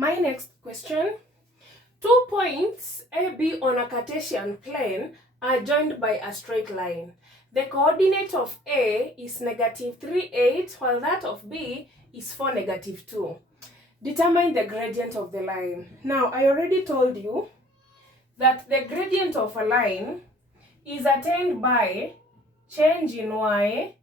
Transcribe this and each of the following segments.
My next question. 2 points AB on a Cartesian plane are joined by a straight line. The coordinate of A is -3, 8, while that of B is 4, -2. Determine the gradient of the line. Now, I already told you that the gradient of a line is attained by change in y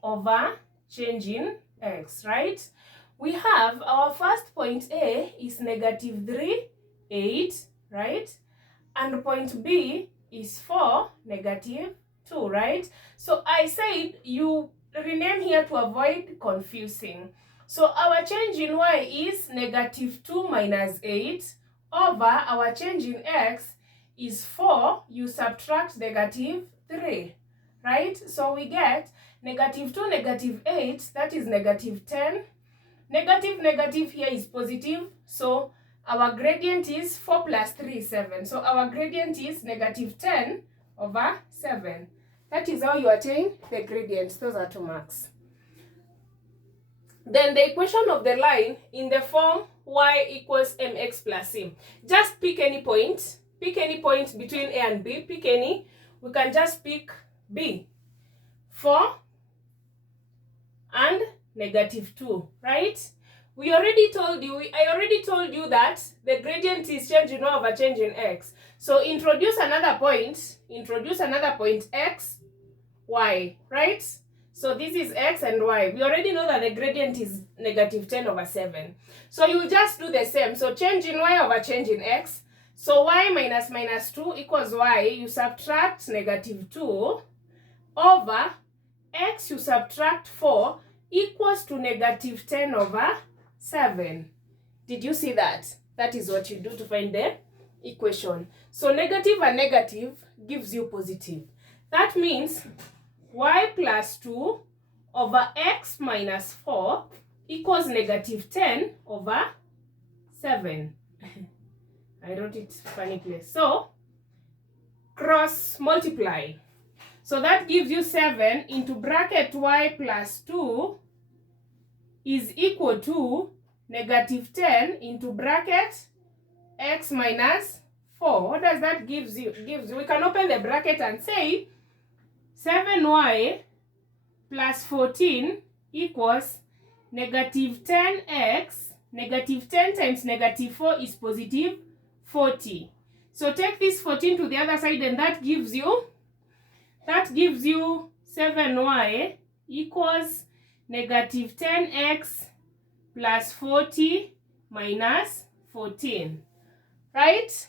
over change in x, right? We have our first point A is -3, 8, right? And point B is 4, -2, right? So I said you rename here to avoid confusing. So our change in y is -2 minus 8 over our change in x is 4, you subtract -3, right? So we get -2, -8, that is -10. Negative here is positive, so our gradient is 4 plus 3 is 7. So our gradient is -10 over 7. That is how you attain the gradient. Those are 2 marks. Then the equation of the line in the form y equals mx plus c. Just pick any point. Pick any point between A and B. Pick any. We can just pick B. 4 and -2, right? I already told you that the gradient is change in y over change in x. So introduce another point x, y, right? So this is x and y. We already know that the gradient is -10 over 7. So you just do the same. So change in y over change in x. So y minus -2 equals y. You subtract -2 over x, you subtract 4 equals to -10 over 7. Did you see that? That is what you do to find the equation. So negative and negative gives you positive. That means y plus 2 over x minus 4 equals -10 over 7. I wrote it funny place. So cross multiply. So that gives you 7 into bracket y plus 2 is equal to -10 into bracket x minus 4. What does that gives you? We can open the bracket and say 7y plus 14 equals -10x. -10 times -4 is positive 40. So take this 14 to the other side and that gives you 7y equals -10x plus 40 minus 14, right?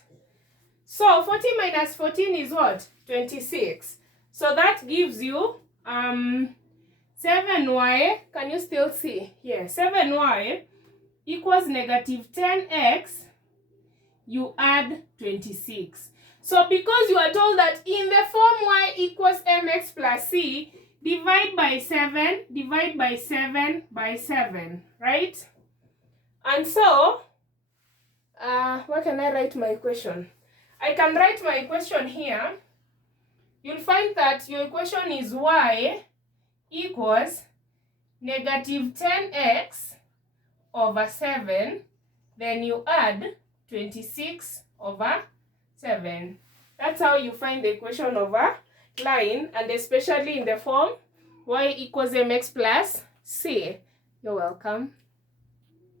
So 40 minus 14 is what? 26. So that gives you 7y, can you still see? Yeah, 7y equals -10x, you add 26. So because you are told that in the form y equals mx plus c, divide by 7 by 7, right? And so, what can I write my equation? I can write my equation here. You'll find that your equation is y equals -10x over 7, then you add 26 over 7. That's how you find the equation of a line, and especially in the form y equals mx plus c. You're welcome.